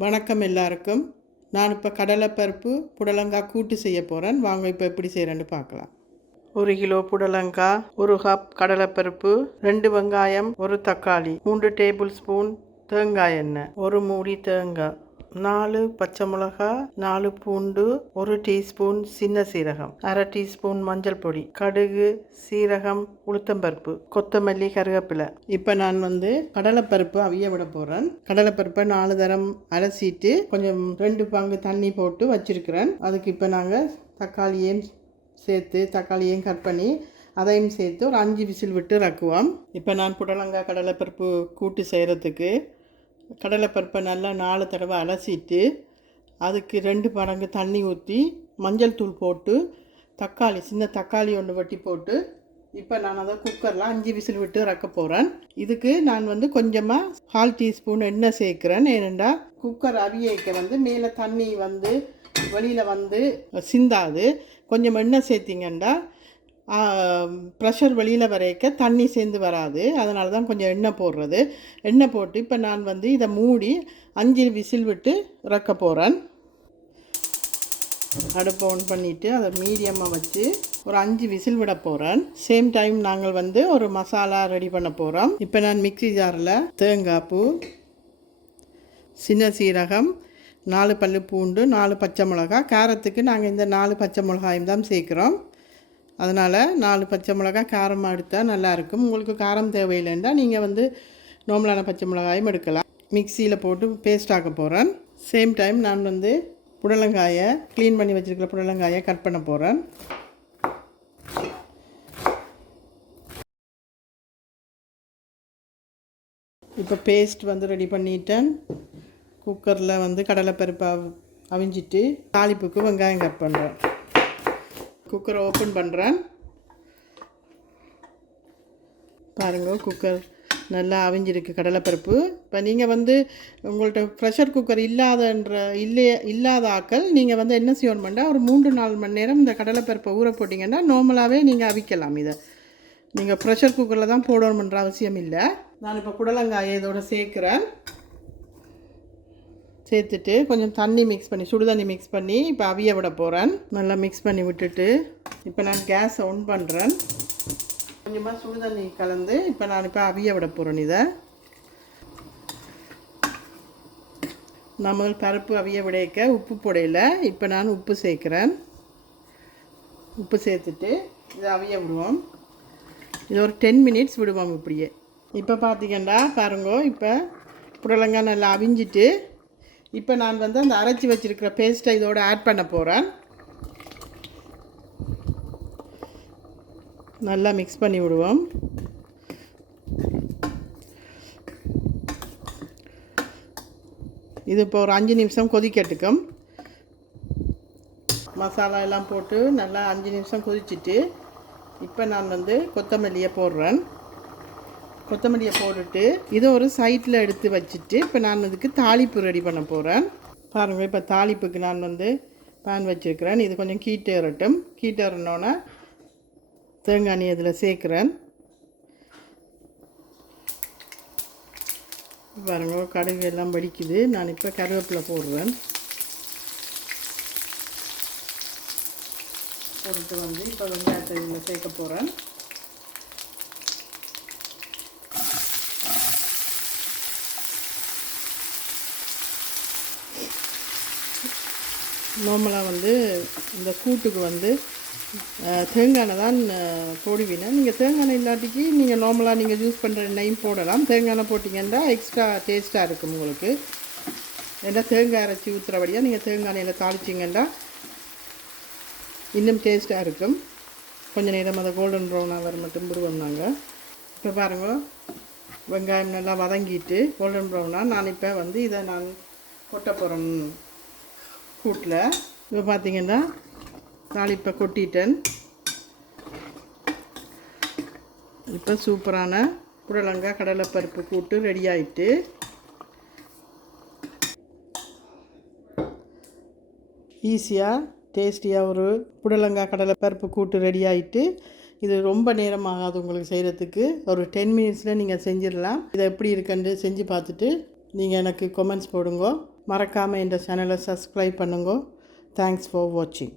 வணக்கம் எல்லாருக்கும். நான் இப்போ கடலைப்பருப்பு புடலங்காய் கூட்டு செய்ய போகிறேன். வாங்க இப்போ எப்படி செய்கிறேன்னு பார்க்கலாம். 1 கிலோ புடலங்காய், 1 கப் கடலைப்பருப்பு, 2 வெங்காயம், 1 தக்காளி, 3 டேபிள் ஸ்பூன் தேங்காய் எண்ணெய், 1 மூடி தேங்காய், 4 பச்சை மிளகாய், 4 பூண்டு, 1 டீஸ்பூன் சின்ன சீரகம், அரை டீஸ்பூன் மஞ்சள் பொடி, கடுகு, சீரகம், உளுத்தம்பருப்பு, கொத்தமல்லி, கருவேப்பிலை. இப்போ நான் கடலைப்பருப்பு அவிய விட போகிறேன். கடலைப்பருப்பை 4 தரம் அலசிட்டு கொஞ்சம் 2 பங்கு தண்ணி போட்டு வச்சிருக்கிறேன். அதுக்கு இப்போ நாங்கள் தக்காளியையும் கட் பண்ணி அதையும் சேர்த்து ஒரு 5 விசில் விட்டு ரக்குவோம். இப்போ நான் புடலங்காய் கடலைப்பருப்பு கூட்டு செய்கிறதுக்கு கடலைப்பருப்பை நல்லா 4 தடவை அலசிட்டு அதுக்கு 2 மடங்கு தண்ணி ஊற்றி மஞ்சள் தூள் போட்டு சின்ன தக்காளி ஒன்று வெட்டி போட்டு இப்போ நான் அதை குக்கரில் 5 விசில் விட்டு ரக்க போகிறேன். இதுக்கு நான் கொஞ்சமாக 1/4 டீஸ்பூன் எண்ணெய் சேர்க்குறேன். ஏனென்றால் குக்கர் அவியைக்க மேலே தண்ணி வெளியில் சிந்தாது. கொஞ்சம் எண்ணெய் சேர்த்திங்கன்னா ப்ரெஷர் வெளியில் வரைக்க தண்ணி சேர்ந்து வராது. அதனால தான் கொஞ்சம் எண்ணெய் போடுறது. எண்ணெய் போட்டு இப்போ நான் இதை மூடி 5 விசில் விட்டு இறக்க போகிறேன். அடுப்பை ஆன் பண்ணிவிட்டு அதை மீடியமாக வச்சு ஒரு 5 விசில் விட போகிறேன். சேம் டைம் நாங்கள் ஒரு மசாலா ரெடி பண்ண போகிறோம். இப்போ நான் மிக்ஸி ஜாரில் தேங்காய் பூ, சின்ன சீரகம், 4 பல்லு பூண்டு, 4 பச்சை மிளகாய், காரத்துக்கு நாங்கள் இந்த 4 பச்சை மிளகாயும் தான் சேர்க்குறோம். அதனால் 4 பச்சை மிளகாய் காரமாக எடுத்தால் நல்லாயிருக்கும். உங்களுக்கு காரம் தேவையில்லைன்னா நீங்கள் நார்மலான பச்சை மிளகாயும் எடுக்கலாம். மிக்சியில் போட்டு பேஸ்ட் ஆக்க போகிறேன். சேம் டைம் நான் புடலங்காயை க்ளீன் பண்ணி வச்சுருக்கிற புடலங்காயை கட் பண்ண போகிறேன். இப்போ பேஸ்ட் ரெடி பண்ணிட்டேன். குக்கரில் கடலைப்பருப்பை அவிஞ்சிட்டு தாளிப்புக்கு வெங்காயம் கட் பண்ணுறேன். குக்கரை ஓப்பன் பண்ணுறேன். பாருங்கள், குக்கர் நல்லா அவிஞ்சிருக்கு கடலைப்பருப்பு. இப்போ நீங்கள் உங்கள்கிட்ட ப்ரெஷர் குக்கர் இல்லாத ஆக்கள் நீங்கள் என்ன செய்யணுமெண்டா ஒரு 3-4 மணி நேரம் இந்த கடலைப்பருப்பை ஊற போட்டிங்கன்னா நார்மலாகவே நீங்கள் அவிக்கலாம். இதை நீங்கள் ப்ரெஷர் குக்கரில் தான் போடணுன்ற அவசியம் இல்லை. நான் இப்போ புடலங்காயை இதோடு சேர்த்துட்டு கொஞ்சம் சுடு தண்ணி மிக்ஸ் பண்ணி இப்போ அவிய விட போகிறேன். நல்லா மிக்ஸ் பண்ணி விட்டுட்டு இப்போ நான் கேஸ் ஆன் பண்ணுறேன். கொஞ்சமாக சுடு தண்ணி கலந்து இப்போ நான் அவிய விட போகிறேன். இதை நம்ம பருப்பு அவிய விடைக்க உப்பு போடையில் இப்போ நான் உப்பு சேர்க்குறேன். உப்பு சேர்த்துட்டு இதை அவிய விடுவோம். இது ஒரு 10 மினிட்ஸ் விடுவோம் இப்படியே. இப்போ பார்த்திங்கன்னா பாருங்க, இப்போ புடலங்காய் நல்லா அவிஞ்சிட்டு இப்போ நான் அந்த அரைச்சி வச்சுருக்கிற பேஸ்ட்டை இதோடு ஆட் பண்ண போகிறேன். நல்லா மிக்ஸ் பண்ணி விடுவோம். இது இப்போ ஒரு 5 நிமிஷம் கொதிக்கட்டுக்கும். மசாலா எல்லாம் போட்டு நல்லா 5 நிமிஷம் கொதிச்சுட்டு இப்போ நான் கொத்தமல்லியை போடுறேன். கொத்தமல்லியை போட்டுட்டு இதை ஒரு சைட்டில் எடுத்து வச்சுட்டு இப்போ நான் இதுக்கு தாளிப்பு ரெடி பண்ண போகிறேன். பாருங்கள், இப்போ தாளிப்புக்கு நான் பேன் வச்சுருக்கிறேன். இது கொஞ்சம் கீட்டேறணுன்னா தேங்காய் எண்ணெய் இதில் சேர்க்குறேன். பாருங்கள், கடுகு எல்லாம் வெடிக்குது. நான் இப்போ கருவேப்பிலை போடுறேன். போட்டுட்டு இப்போ வெங்காயத்தை இதில் சேர்க்க போகிறேன். நார்மலாக இந்த கூட்டுக்கு தேங்காய் தான் போடுவீங்க. நீங்கள் தேங்காய் இல்லாட்டிக்கு நீங்கள் நார்மலாக நீங்கள் யூஸ் பண்ணுற எண்ணெயும் போடலாம். தேங்காய் போட்டிங்கன்னா எக்ஸ்ட்ரா டேஸ்ட்டாக இருக்கும் உங்களுக்கு. ஏன்னா தேங்காய் அரைச்சி ஊற்றுறபடியாக நீங்கள் தேங்காய் எண்ணெயில் தாளிச்சிங்கன்னா இன்னும் டேஸ்ட்டாக இருக்கும். கொஞ்சம் நேரம் அதை கோல்டன் ப்ரௌனாக வர மட்டும் விடுவோம்னாங்க. இப்போ பாருங்கள், வெங்காயம் நல்லா வதங்கிட்டு கோல்டன் ப்ரௌனாக நான் இப்போ இதை நான் கொட்ட போகிறேன் கூட்டில். இப்போ பார்த்திங்கன்னா தாளிப்பை கொட்டிட்டேன். இப்போ சூப்பரான புடலங்காய் கடலைப்பருப்பு கூட்டு ரெடி ஆகிட்டு. ஈஸியாக டேஸ்டியாக ஒரு புடலங்காய் கடலைப்பருப்பு கூட்டு ரெடி ஆகிட்டு. இது ரொம்ப நேரம் ஆகாது உங்களுக்கு செய்கிறதுக்கு. ஒரு 10 மினிட்ஸில் நீங்கள் செஞ்சிடலாம். இதை எப்படி இருக்குன்னு செஞ்சு பார்த்துட்டு நீங்கள் எனக்கு கமெண்ட்ஸ் போடுங்க. மறக்காமல் இந்த சேனலை சப்ஸ்கிரைப் பண்ணுங்க. தேங்க்ஸ் ஃபார் வாட்சிங்.